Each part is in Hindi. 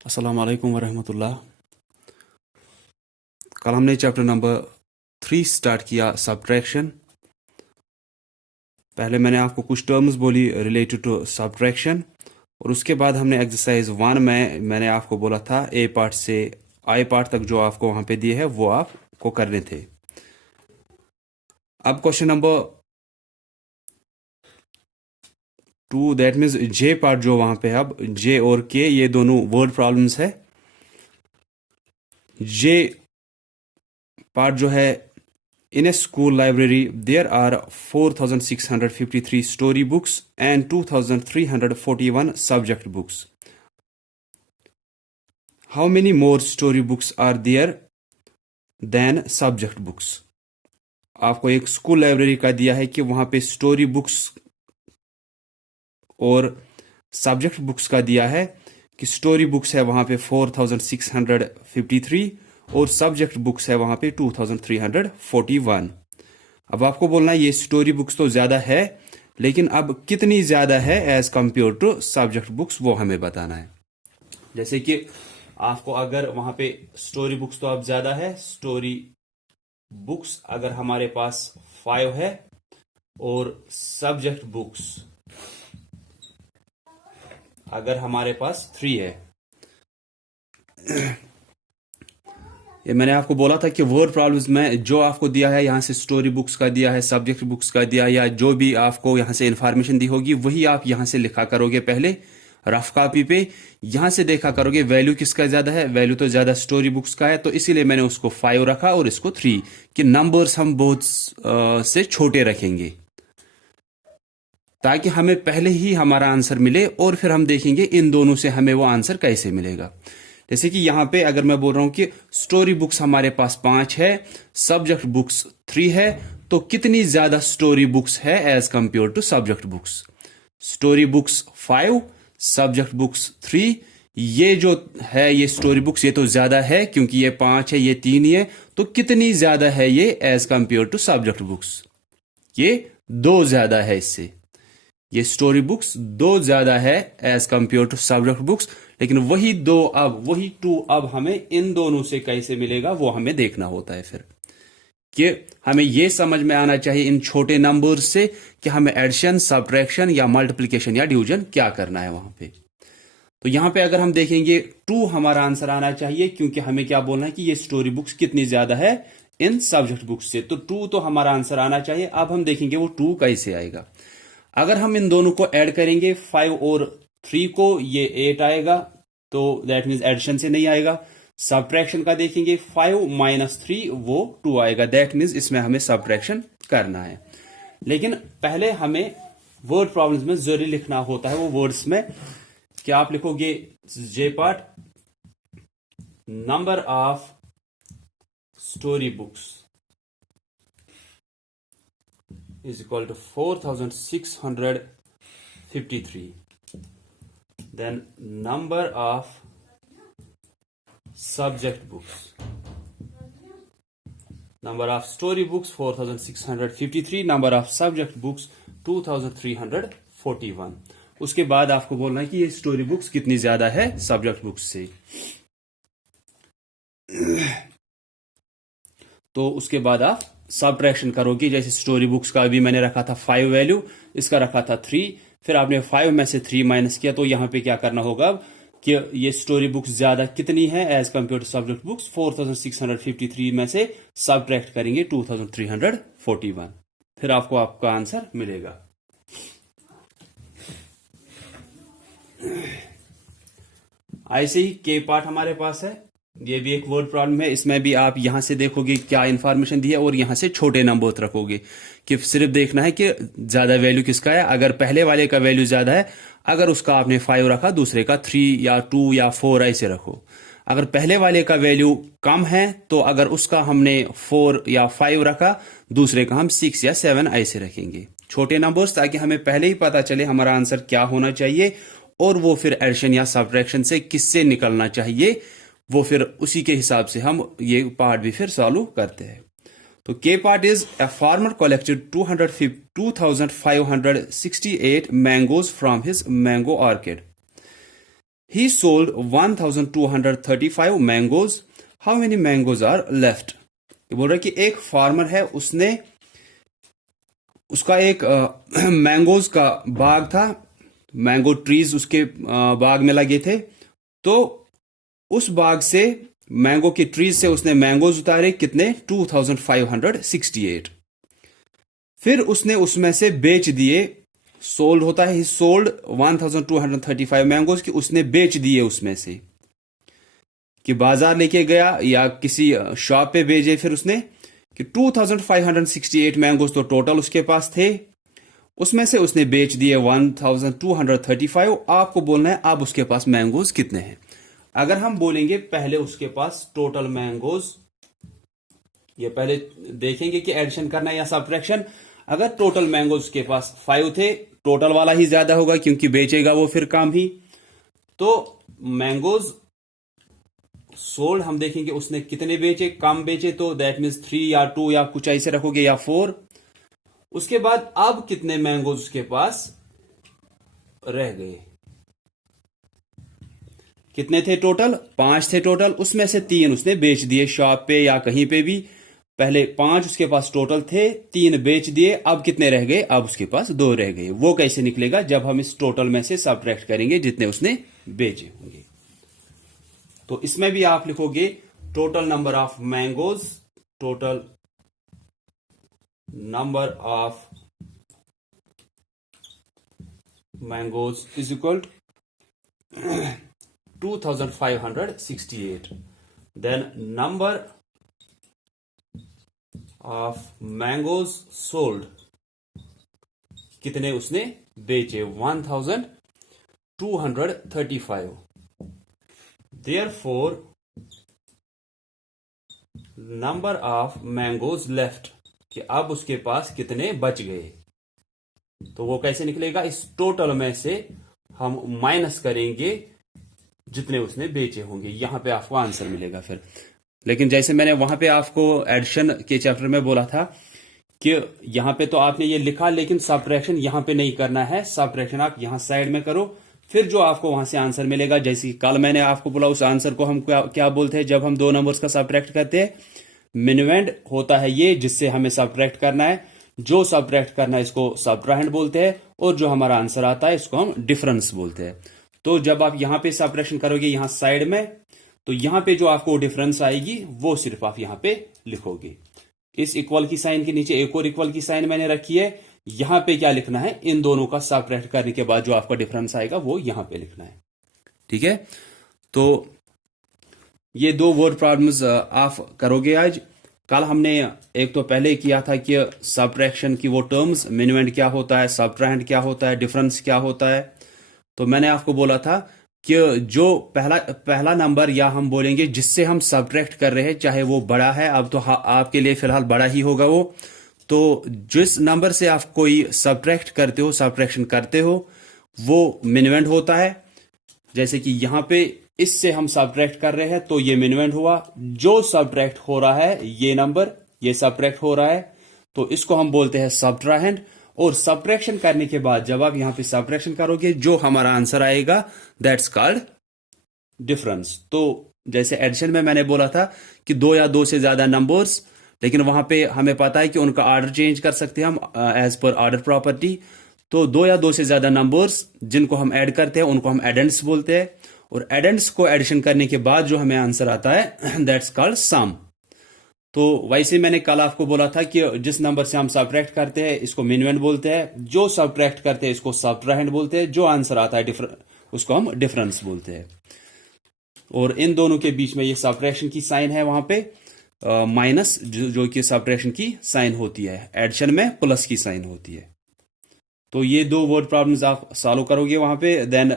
अस्सलाम वालेकुम वरहमतुल्लाह। कल हमने चैप्टर नंबर 3 स्टार्ट किया सब्ट्रैक्शन। पहले मैंने आपको कुछ टर्म्स बोली रिलेटेड टू सब्ट्रैक्शन और उसके बाद हमने एक्सरसाइज 1 में मैंने आपको बोला था ए पार्ट से आई पार्ट तक जो आपको वहां पे दिए है वो आपको करने थे। अब question number 2 that means J part जो वहां पे है, अब जे और के ये दोनों वर्ड प्रॉब्लम्स है। जे पार्ट जो है, in a school library there are 4653 story books and 2341 subject books. How many more story books are there than subject books? आपको एक स्कूल लाइब्रेरी का दिया है कि वहां पे स्टोरी बुक्स और सब्जेक्ट बुक्स का दिया है कि स्टोरी बुक्स है वहां पे 4653 और सब्जेक्ट बुक्स है वहां पे 2341। अब आपको बोलना है ये स्टोरी बुक्स तो ज्यादा है, लेकिन अब कितनी ज्यादा है as compare to subject books वो हमें बताना है। जैसे कि आपको अगर वहां पे स्टोरी बुक्स तो अब ज्यादा है, स्टोरी बुक्स अगर हमारे पास 5 है और सब्जेक्ट बुक्स अगर हमारे पास 3 है। ये मैंने आपको बोला था कि वर्ड प्रॉब्लम्स में जो आपको दिया है, यहाँ से स्टोरी बुक्स का दिया है, सब्जेक्ट बुक्स का दिया है, या जो भी आपको यहाँ से इंफॉर्मेशन दी होगी वही आप यहाँ से लिखा करोगे पहले रफ कॉपी पे। यहाँ से देखा करोगे वैल्यू किसका ज्यादा है, वैल्यू तो ज्यादा स्टोरी बुक्स का है, तो इसीलिए मैंने उसको 5 रखा और इसको 3 कि नंबर्स हम बहुत से छोटे रखेंगे ताकि हमें पहले ही हमारा आंसर मिले और फिर हम देखेंगे इन दोनों से हमें वो आंसर कैसे मिलेगा। जैसे कि यहां पे अगर मैं बोल रहा हूं कि स्टोरी बुक्स हमारे पास 5 है, सब्जेक्ट बुक्स 3 है, तो कितनी ज्यादा स्टोरी बुक्स है as compare to subject books? Story books 5, subject books 3। ये जो है ये स्टोरी बुक्स ये तो ज्यादा है क्योंकि ये 5 है, ये 3 ही है, तो कितनी ज्यादा है ये as compare to subject books? ये 2 ज्यादा है इससे। ये स्टोरी बुक्स 2 ज्यादा है as compare to subject books, लेकिन वही 2 अब हमें इन दोनों से कैसे मिलेगा वो हमें देखना होता है फिर कि हमें यह समझ में आना चाहिए इन छोटे नंबर्स से कि हमें एडिशन, सब्ट्रैक्शन या मल्टीप्लिकेशन या डिवीजन क्या करना है वहां पे। तो यहां पे अगर हम देखेंगे 2 हमारा आंसर आना चाहिए क्योंकि हमें क्या बोलना है कि ये स्टोरी बुक्स कितनी ज्यादा है इन सब्जेक्ट बुक्स से, तो 2 तो हमारा आंसर आना चाहिए। अब हम देखेंगे वो 2 कैसे आएगा। अगर हम इन दोनों को ऐड करेंगे 5 और 3 को, ये 8 आएगा, तो दैट मीन्स एडिशन से नहीं आएगा। सब्ट्रैक्शन का देखेंगे 5 माइनस 3 वो 2 आएगा, दैट मीन्स इसमें हमें सब्ट्रैक्शन करना है। लेकिन पहले हमें वर्ड प्रॉब्लम्स में जरूरी लिखना होता है वो वर्ड्स में क्या आप लिखोगे J part number of story books is equal to 4653. Then number of subject books, number of story books 4653, number of subject books 2341। उसके बाद आपको बोलना है कि ये स्टोरी बुक्स कितनी ज्यादा है सब्जेक्ट बुक्स से। तो उसके बाद आप सब्ट्रैक्शन करोगे। जैसे स्टोरी बुक्स का भी मैंने रखा था 5 वैल्यू, इसका रखा था 3, फिर आपने 5 में से 3 माइनस किया, तो यहां पे क्या करना होगा कि ये स्टोरी बुक्स ज्यादा कितनी है as compare to subject books, 4653 में से सब्ट्रैक्ट करेंगे 2341, फिर आपको आपका आंसर मिलेगा। ऐसे ही के पार्ट हमारे पास है, ये भी एक वर्ड प्रॉब्लम है। इसमें भी आप यहां से देखोगे क्या इंफॉर्मेशन दी है और यहां से छोटे नंबर रखोगे कि सिर्फ देखना है कि ज्यादा वैल्यू किसका है। अगर पहले वाले का वैल्यू ज्यादा है, अगर उसका आपने 5 रखा, दूसरे का 3 या 2 या 4 ऐसे रखो। अगर पहले वाले का वैल्यू कम है तो अगर उसका हमने 4 या 5 रखा, दूसरे का हम 6 या 7 ऐसे रखेंगे, छोटे नंबर्स, ताकि हमें पहले ही पता चले हमारा आंसर क्या होना चाहिए और वो फिर एडिशन या सब्ट्रैक्शन से किससे निकलना चाहिए, वो फिर उसी के हिसाब से हम ये पार्ट भी फिर सॉल्व करते हैं। तो के part is a farmer collected 2568 mangoes from his mango orchard. He sold 1235 mangoes, how many mangoes are left. ये बोल रहा है कि एक फार्मर है, उसका एक मैंगोज का बाग था, मैंगो ट्रीज उसके बाग में लगे थे। तो उस बाग से, मैंगो की ट्रीज से उसने मैंगोज उतारे कितने, 2568। फिर उसने उसमें से बेच दिए, सोल्ड होता है, ही सोल्ड 1235 मैंगोज, कि उसने बेच दिए उसमें से, कि बाजार लेके गया या किसी शॉप पे भेजे फिर उसने, कि 2568 मैंगोज तो टोटल उसके पास थे, उसमें से उसने बेच दिए 1235। आपको बोलना है अब उसके पास मैंगोज कितने हैं। अगर हम बोलेंगे पहले उसके पास टोटल मैंगोज, ये पहले देखेंगे कि एडिशन करना है या सब्ट्रैक्शन। अगर टोटल मैंगोज उसके पास 5 थे, टोटल वाला ही ज्यादा होगा क्योंकि बेचेगा वो फिर कम ही। तो मैंगोज सोल्ड हम देखेंगे उसने कितने बेचे, कम बेचे, तो दैट मीन्स 3 या 2 या कुछ ऐसे रखोगे, या 4। उसके बाद अब कितने मैंगोज उसके पास रह गए, कितने थे टोटल, 5 थे टोटल, उसमें से 3 उसने बेच दिए शॉप पे या कहीं पे भी। पहले 5 उसके पास टोटल थे, 3 बेच दिए, अब कितने रह गए, अब उसके पास 2 रह गए। वो कैसे निकलेगा, जब हम इस टोटल में से सबट्रैक्ट करेंगे जितने उसने बेचे होंगे। तो इसमें भी आप लिखोगे total number of mangoes, total number of mangoes is equal 2568, then number of mangoes sold, कितने उसने बेचे, 1235। therefore number of mangoes left, कि अब उसके पास कितने बच गए। तो वो कैसे निकलेगा, इस टोटल में से हम माइनस करेंगे जितने उसने बेचे होंगे, यहां पे आपको आंसर मिलेगा फिर। लेकिन जैसे मैंने वहां पे आपको एडिशन के चैप्टर में बोला था कि यहां पे तो आपने ये लिखा, लेकिन सबट्रैक्शन यहां पे नहीं करना है। सबट्रैक्शन आप यहां साइड में करो, फिर जो आपको वहां से आंसर मिलेगा, जैसे कि कल मैंने आपको बोला, उस आंसर को हम क्या बोलते हैं जब हम 2 नंबर्स का सबट्रैक्ट करते हैं। मिनिवेंड होता है ये, जिससे हमें सबट्रैक्ट करना है। जो सबट्रैक्ट करना है इसको सबट्राहेंड बोलते हैं, और जो हमारा आंसर आता है इसको हम डिफरेंस बोलते हैं। तो जब आप यहां पे सबट्रैक्शन करोगे यहां साइड में, तो यहां पे जो आपको डिफरेंस आएगी वो सिर्फ आप यहां पे लिखोगे। इस इक्वल की साइन के नीचे एक और इक्वल की साइन मैंने रखी है। यहां पे क्या लिखना है, इन दोनों का सबट्रैक्ट करने के बाद जो आपका डिफरेंस आएगा वो यहां पे लिखना है। ठीक है, तो ये 2 वर्ड प्रॉब्लम्स आप करोगे आज। कल हमने एक तो पहले किया था कि सबट्रैक्शन की वो टर्म्स, मिनिवेंड क्या होता है, सबट्राहेंड क्या होता है, डिफरेंस क्या होता है। तो मैंने आपको बोला था कि जो पहला नंबर, या हम बोलेंगे जिससे हम सबट्रैक्ट कर रहे हैं, चाहे वो बड़ा है, अब तो आपके लिए फिलहाल बड़ा ही होगा वो, तो जिस नंबर से आप कोई सबट्रैक्ट करते हो, सबट्रैक्शन करते हो, वो मिनिवेंड होता है। जैसे कि यहां पे इससे हम सबट्रैक्ट कर रहे हैं, तो ये मिनिवेंड हुआ। जो सबट्रैक्ट हो रहा है, ये नंबर, ये सबट्रैक्ट हो रहा है, तो इसको हम बोलते हैं सबट्राहेंड। और सबट्रैक्शन करने के बाद जब आप यहां पे सबट्रैक्शन करोगे, जो हमारा आंसर आएगा दैट्स कॉल्ड डिफरेंस। तो जैसे एडिशन में मैंने बोला था कि 2 या 2 से ज्यादा नंबर्स, लेकिन वहां पे हमें पता है कि उनका ऑर्डर चेंज कर सकते हैं हम एज पर ऑर्डर प्रॉपर्टी। तो 2 या 2 से ज्यादा नंबर्स जिनको हम ऐड करते हैं उनको हम एडेंड्स बोलते हैं, और एडेंड्स को एडिशन करने के बाद जो हमें आंसर आता है दैट्स कॉल्ड सम। तो वैसे मैंने कल आपको बोला था कि जिस नंबर से हम सबट्रैक्ट करते हैं इसको मिनिवेंड बोलते हैं, जो सबट्रैक्ट करते हैं इसको सबट्राहेंड बोलते हैं, जो आंसर आता है उसको हम डिफरेंस बोलते हैं। और इन दोनों के बीच में ये सबट्रैक्शन की साइन है वहां पे माइनस, जो कि सबट्रैक्शन की साइन होती है, एडिशन में प्लस की साइन होती है। तो ये 2 वर्ड प्रॉब्लम्स आप सॉल्व करोगे वहां पे। देन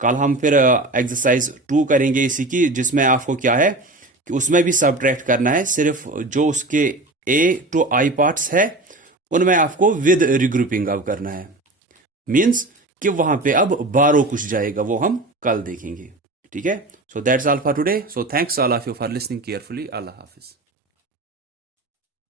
कल हम फिर एक्सरसाइज 2 करेंगे इसी की, जिसमें आपको क्या है कि उसमें भी सबट्रैक्ट करना है, सिर्फ जो उसके A to I पार्ट्स है उनमें आपको विद रिग्रुपिंग अब करना है। मींस कि वहां पे अब 12 कुछ जाएगा, वो हम कल देखेंगे। ठीक है, so that's all for today. So thanks all of you for listening carefully. Allah Hafiz.